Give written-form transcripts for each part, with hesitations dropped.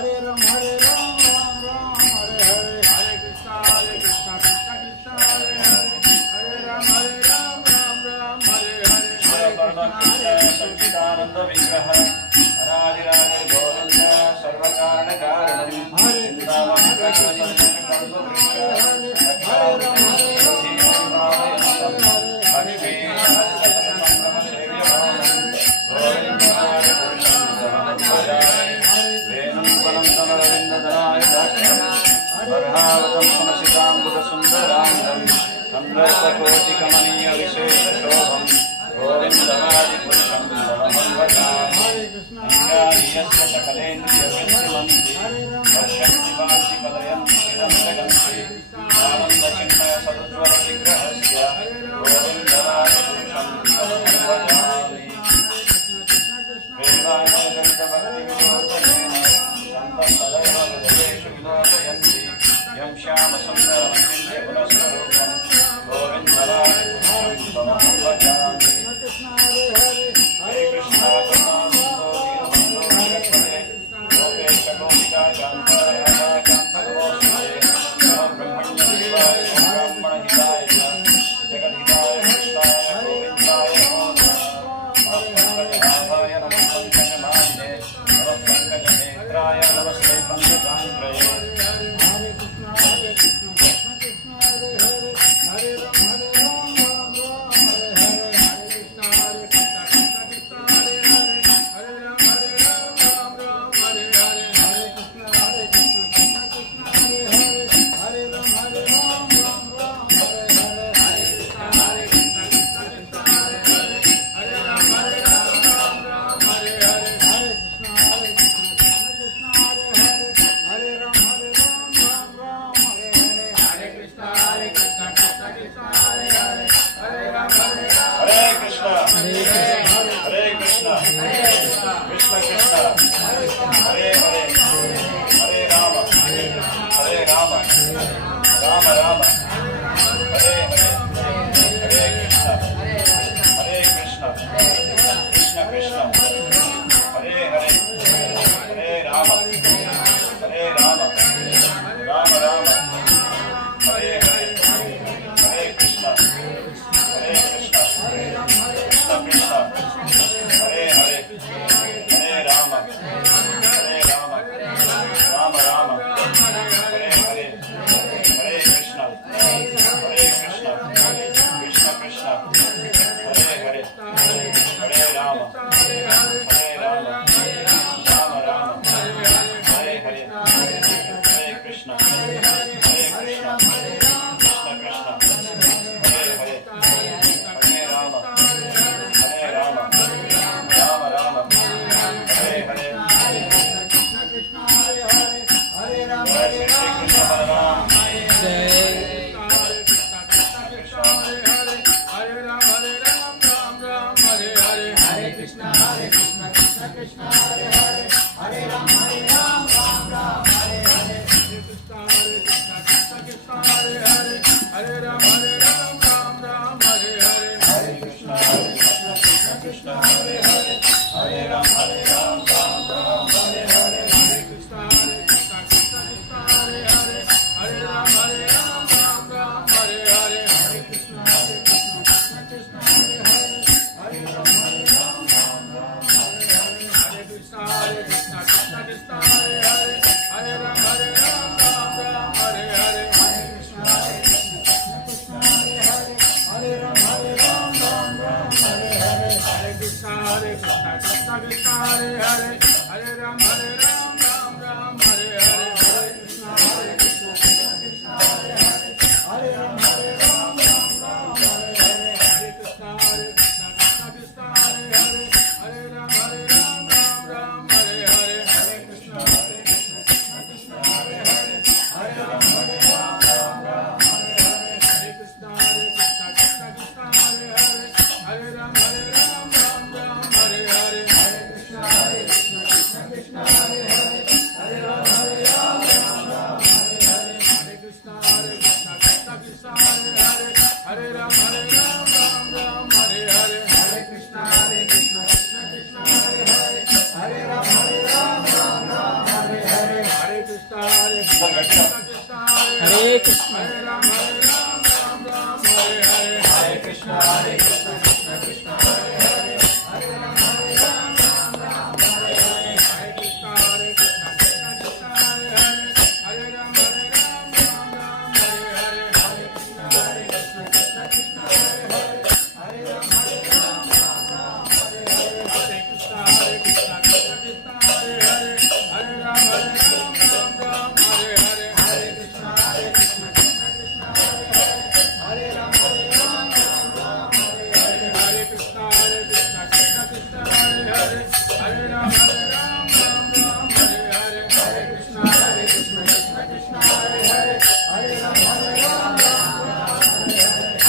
हरे राम राम राम हरे हरे हरे कृष्णा कृष्णा कृष्णा हरे हरे हरे राम राम राम हरे हरे हरे कृष्णा सच्चिदानंद विग्रह राजराज गोविंद सर्वकारण कारण हरे कोटिकमनीय विशेष शोभम गोविंदमादिपुरुषं सर्वमङ्गलायस्य सकलेन्द्रियवृत्तिमन्ति पश्यन्ति वान्ति कलयन्ति चिरं जगन्ति आनन्दचिन्मय सदुज्ज्वल विग्रहस्य गोविन्दमादिपुरुषं सर्वमङ्गलानि प्रेमानन्दभक्तिविनोदनेन सन्तः सदैव हृदयेषु विलोकयन्ति यं श्यामसुन्दरमचिन्त्य गुणस्वरूपं गोविन्दमादिपुरुषं सर्वमङ्गलानि हरे कृष्णा करुणा सिन्धो दीनबन्धो जगत्पते गोपेश गोपिका कान्ताय कान्तनमोऽस्तुते नमः ब्रह्मण्यदेवाय ब्राह्मणहिताय जगद्हिताय कृष्णाय गोविन्दाय नमो नमः पङ्कजनाभाय नमः पङ्कजमालिने नमः पङ्कजनेत्राय नमस्ते पङ्कजाङ्ग्रये Krishna. Hare Ram, Ram Ram, Hare Hare. Hare Krishna, Krishna Krishna, Hare Hare. Hare Ram, Ram Ram, Hare Hare. Hare Krishna, Krishna Krishna, Hare Hare. Hare Ram, Ram Ram, Hare Hare. Hare Krishna, Krishna Krishna, Hare Hare. Hare Ram, Ram Ram, Hare Hare. Hare Krishna, Krishna Krishna, Hare Hare. Hare Ram, Ram Ram, Hare Hare. Hare Krishna, Krishna Krishna, Hare Hare. Hare Ram, Ram Ram, Hare Hare. Hare Krishna, Krishna Krishna, Hare Hare. Hare Ram, Ram Ram, Hare Hare.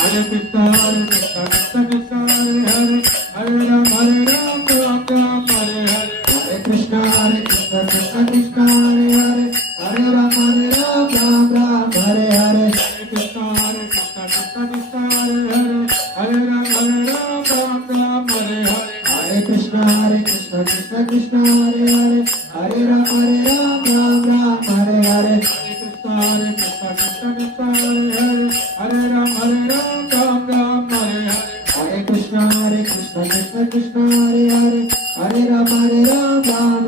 Hare Krishna, Krishna Krishna, Hare Hare. Hare Ram, Ram Ram, Hare Hare. Hare Krishna, Krishna Krishna, Hare Hare. Hare Ram, Ram Ram, Hare Hare. Hare Krishna, Krishna Krishna, Hare Hare. Hare Ram, Ram Hare Hare. Hare Krishna, Krishna Krishna, Hare Hare. Hare Ram, Ram Hare Hare. Hare Krishna, Krishna Krishna, Hare Hare. Hare Ram, Ram Hare Hare. Hare Krishna, Krishna Krishna, Hare Hare. Hare Ram, Ram Hare Hare. Hare Krishna, Krishna Krishna, Hare Hare. Hare Ram,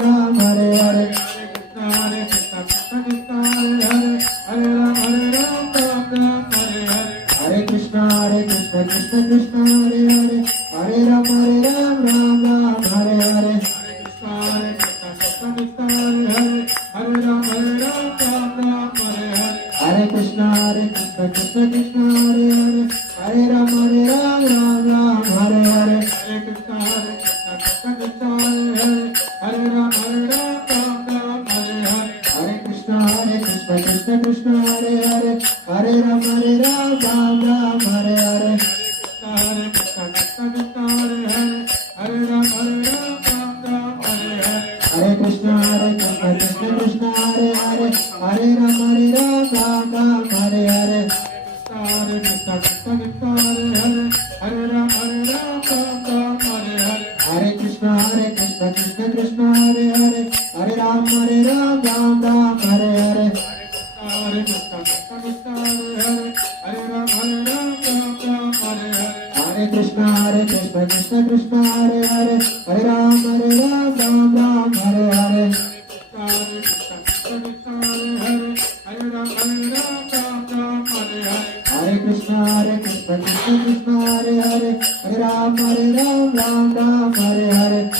Ram Hare Hare. Hare Krishna, Krishna Krishna, Hare Hare. Hare Ram, Ram Hare Hare. Hare Krishna, Krishna Krishna, Hare Hare. Hare Ram, Ram Hare Hare. Hare Krishna, Krishna Krishna, Hare Hare. Hare Ram, Ram Hare Hare. Hare Krishna, Krishna Krishna, Hare Hare. Hare Ram, Ram Hare Hare. Hare Krishna, Krishna Krishna, Hare Hare. Hare Ram, Ram Hare Hare. Hare Krishna, Krishna Krishna, Hare Hare. Hare Ram, Ram Hare Hare. Hare Krishna, Krishna Krishna, Hare Hare. Hare Ram, Ram Hare Hare. Hare Krishna, Krishna Krishna, Hare Hare. Hare Ram, Ram Hare Hare. Hare Krishna, Krishna Krishna, Hare Hare. Hare Ram, Ram Hare Hare. Hare Krishna, Krishna Krishna, Hare Hare. Hare Ram, Ram Hare Hare. Hare Krishna, Krishna Krishna, Hare Hare. Hare Ram, Ram Hare Hare. Hare Krishna, Krishna Krishna, Hare Hare. Hare Ram, Ram Hare Hare. Hare Krishna, Krishna Krishna, Hare Hare. Hare Ram, Ram Hare Hare. Hare Krishna, Krishna Krishna, Hare Hare. Hare Ram, Ram Hare Hare. Hare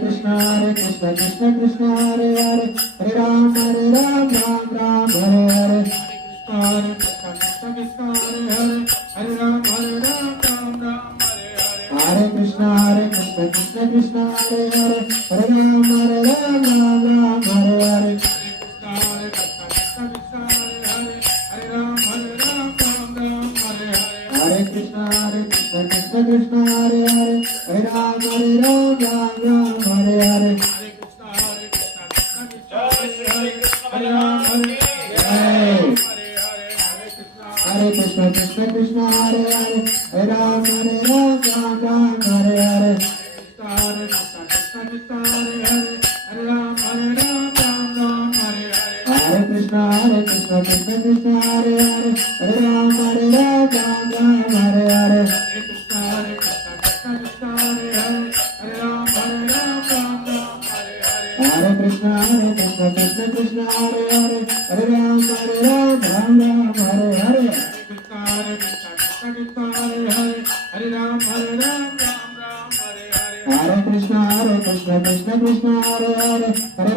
Krishna, Krishna Krishna, Hare Hare. Hare Ram, Ram Hare Hare. Hare Krishna, Krishna Krishna, Hare Hare. Hare Ram, Ram Hare Hare. Hare Krishna, Krishna Krishna, Hare Hare. Hare Ram, Ram Hare Hare. Hare Krishna, Krishna Krishna, Hare Hare. Hare Ram, Ram Hare Hare. Hare Krishna, Krishna Krishna, Hare Hare. Hare Ram, Ram Hare Hare. Hare Krishna, Krishna Krishna, Hare Hare. Hare Ram, Ram Hare Hare. Hare Krishna, Krishna Krishna, Jai Hare Shri Hare. Krishna Hare Ram, Balaram ki Hare jai. Hare. Hare Krishna, Hare Krishna, Krishna Hare Hare. Hare Ram, Ram Hare Hare. Hare Krishna, Krishna Krishna, Hare Hare. Hare Ram, Ram Hare Hare. Hare Krishna, Krishna Krishna, Hare Hare. Hare Ram, Ram Hare Hare. Hare Krishna, Krishna Krishna, Hare Hare. Hare Ram, Ram Hare Hare. Hare Krishna, Krishna Krishna, Hare Hare. Hare Ram, Ram Hare Hare. Hare Krishna, Krishna Krishna, Hare Hare. Hare Ram, Ram Hare Hare. Hare Krishna, Krishna Krishna, Hare Hare. Hare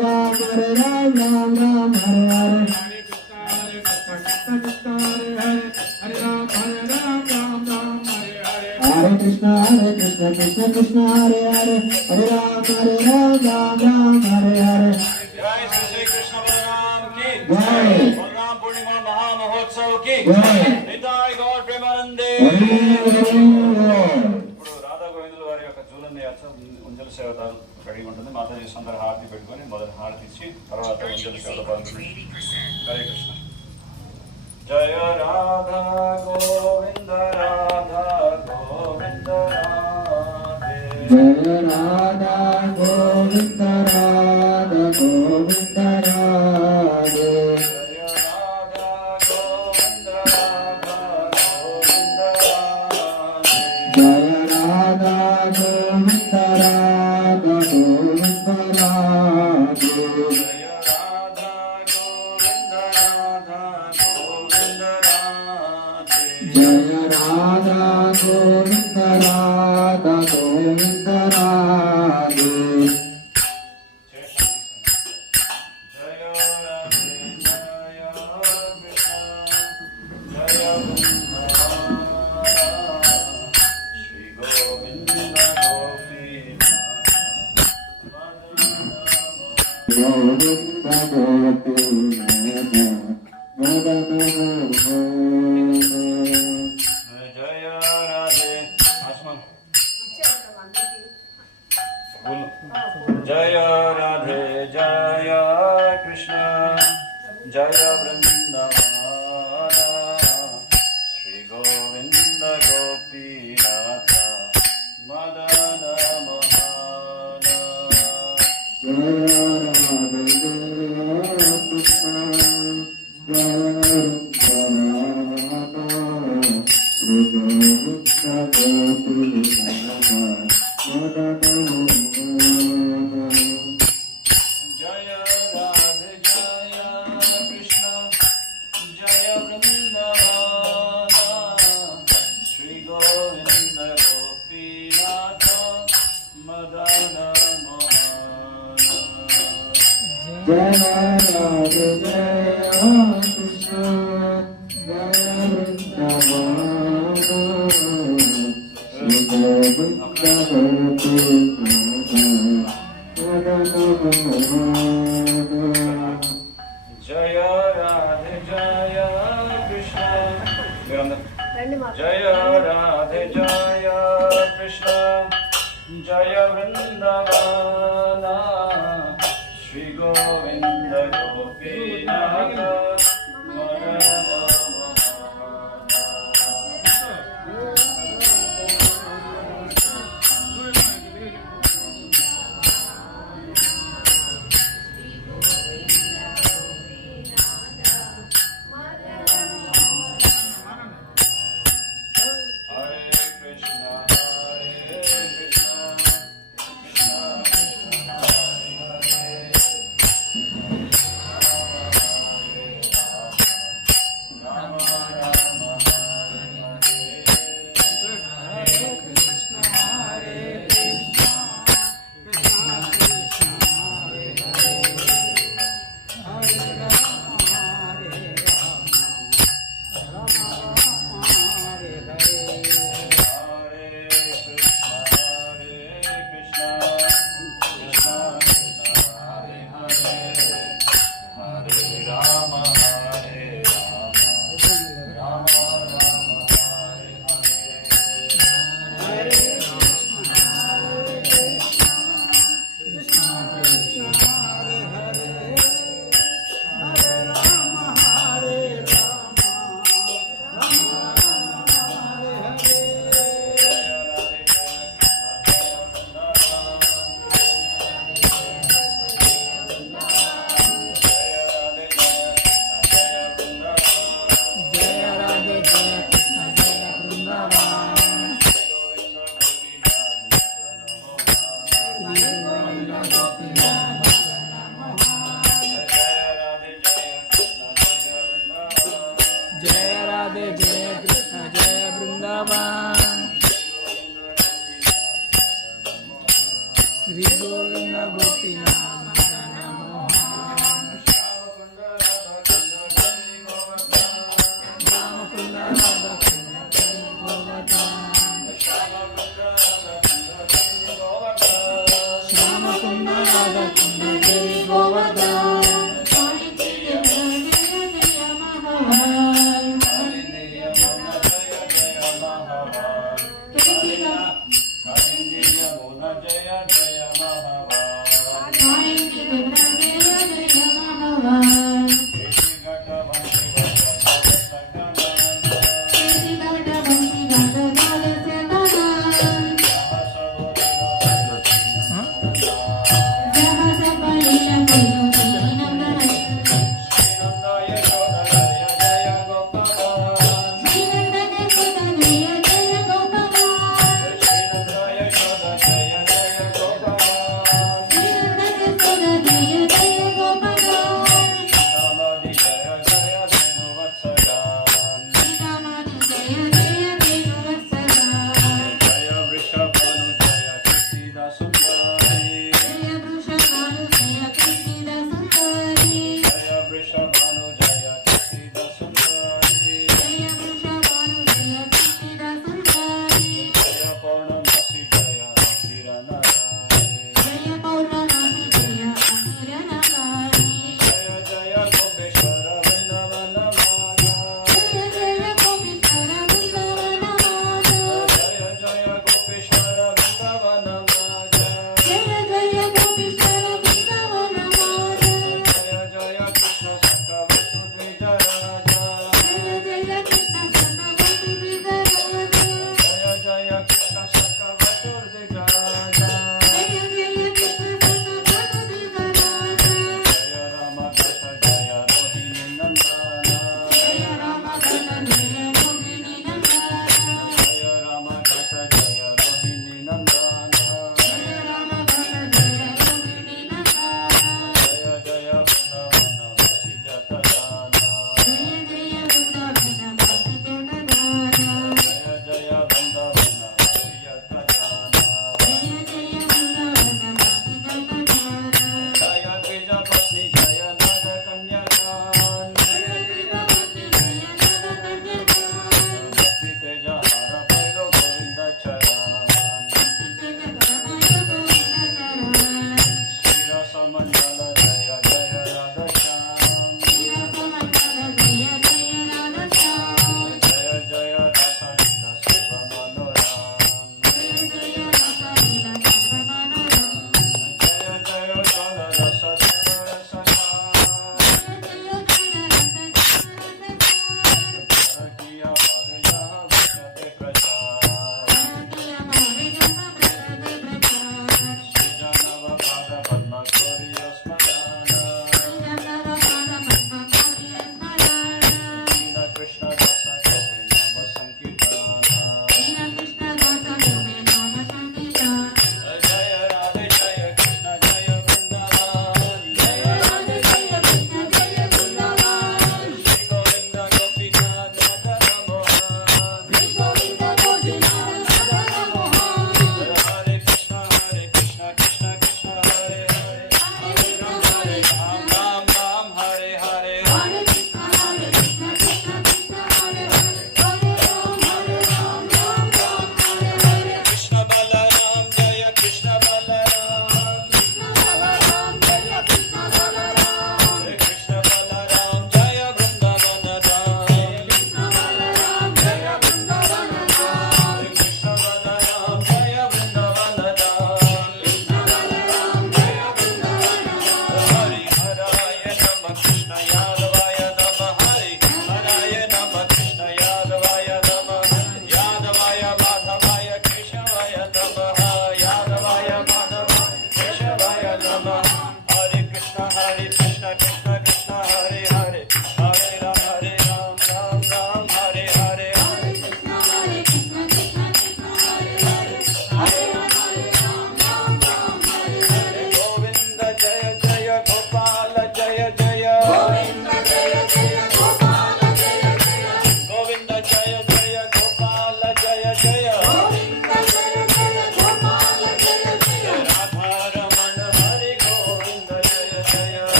Ram, Ram Hare Hare. Hare Krishna, Krishna Krishna, Hare Hare. Hare Ram, Ram Hare Hare. Hare Krishna, Krishna Krishna, Hare Hare. Hare Ram, Ram Hare Hare. Jai Shri Krishna Balaram ki Jai. Balaram Purnima Maha Mahotsav ki Jai. Nitai Gaur Premanande. ఇప్పుడు రాధా గోవిందుల వారి యొక్క జూలన్ని ఉంజల సేవ కలిగి ఉంటుంది. మాతాజీ అందరూ హారతి పెట్టుకొని మొదటి హారతి ఇచ్చి తర్వాత ఉంజల సేవలో పాల్గొంటుంది. హరే కృష్ణ. జయ Radha Govinda Radha Govinda Radhe. Jai Radha Govinda जय राधा गोविंद राधा गोविंद राधे गोविंद गोपीनाथ मदन जय राधे आसमान जय राधे जय कृष्ण जय वृंदावन श्री गोविंद गोपीनाथ मदन मोहन जय राधे जय कृष्ण जय वृंदावन श्री गोविंद गोपीनाथ मदन मोहन जय राधे जय कृष्ण जय वृंदावन श्री गोविंद गोपीनाथ मदन मोहन जय राधे जय कृष्ण जय राधे जय कृष्ण जय Vrindavan Shri Govind Gopinath Madan Hare Krishna, Hare Krishna, Krishna Krishna, Hare Hare, Rama Rama, Hare Hare, Hare Krishna, Hare Krishna, Krishna Krishna, Hare Hare, Hare Rama, Hare Rama, Rama Rama, Hare Hare. Hare Krishna, Krishna Krishna, Hare Hare, Hare Rama, Hare Rama, Rama Rama, Hare Hare. Hare Krishna, Krishna Krishna, Hare Hare, Hare Rama, Hare Rama, Rama Rama, Hare जय राधे जय कृष्ण जय वृंदावन गोविंद गोपीनाथ जय राधे जय कृष्ण जय वृंदावन श्री गोविंद गोपीनाथ मदन मोहन रामकुंड राधा कुंड गोवर्धन श्यामकुंड राधा कुंड गोवर्धन जय जय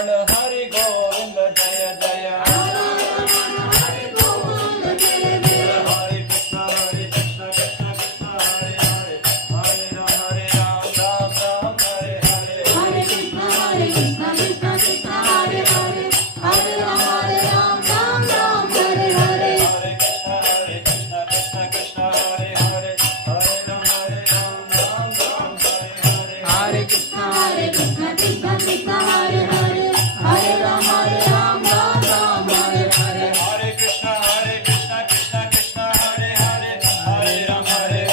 रमण हरि गोविंद जय जय हरे Krishna Krishna Krishna Hare Hare Hare Ram Ram Ram Hare Hare Hare Krishna Krishna Krishna Hare Hare Hare Ram Ram Ram Hare Hare Hare Krishna Krishna Krishna Hare Hare Hare Ram Ram Ram Hare Hare Hare Krishna Krishna Krishna Hare Hare Hare Ram Ram Ram Hare Hare Hare Krishna Krishna Krishna Hare Hare Hare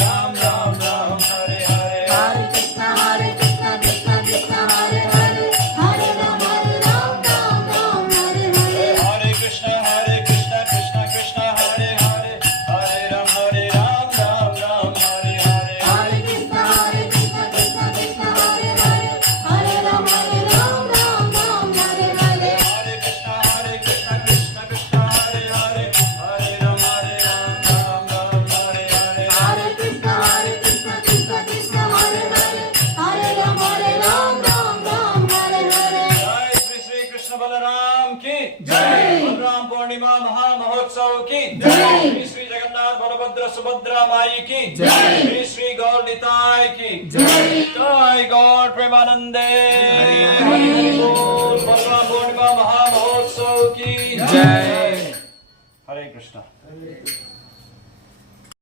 Ram Ram Ram Hare Hare Hare Krishna Krishna Krishna Hare Hare Hare Ram Ram Ram Hare Hare Hare Krishna Krishna Krishna Hare Hare Hare Ram Ram Ram Hare Hare Hare Krishna Krishna Krishna Hare Hare Hare Ram Ram Ram Hare Hare Hare Krishna Krishna Krishna Hare Hare Hare Ram Ram Hare Hare Hare Krishna Krishna Krishna Hare Hare Hare Ram Ram Hare Hare जय श्री श्री कृष्ण बलराम की जय बलराम पूर्णिमा महामहोत्सव की जय। श्री श्री जगन्नाथ बलभद्र सुभद्रा माई की जय। श्री श्री गौर निताय की जय। जय गौर प्रेमानंदे हरि बोल बलराम पूर्णिमा महामहोत्सव की जय हरे कृष्ण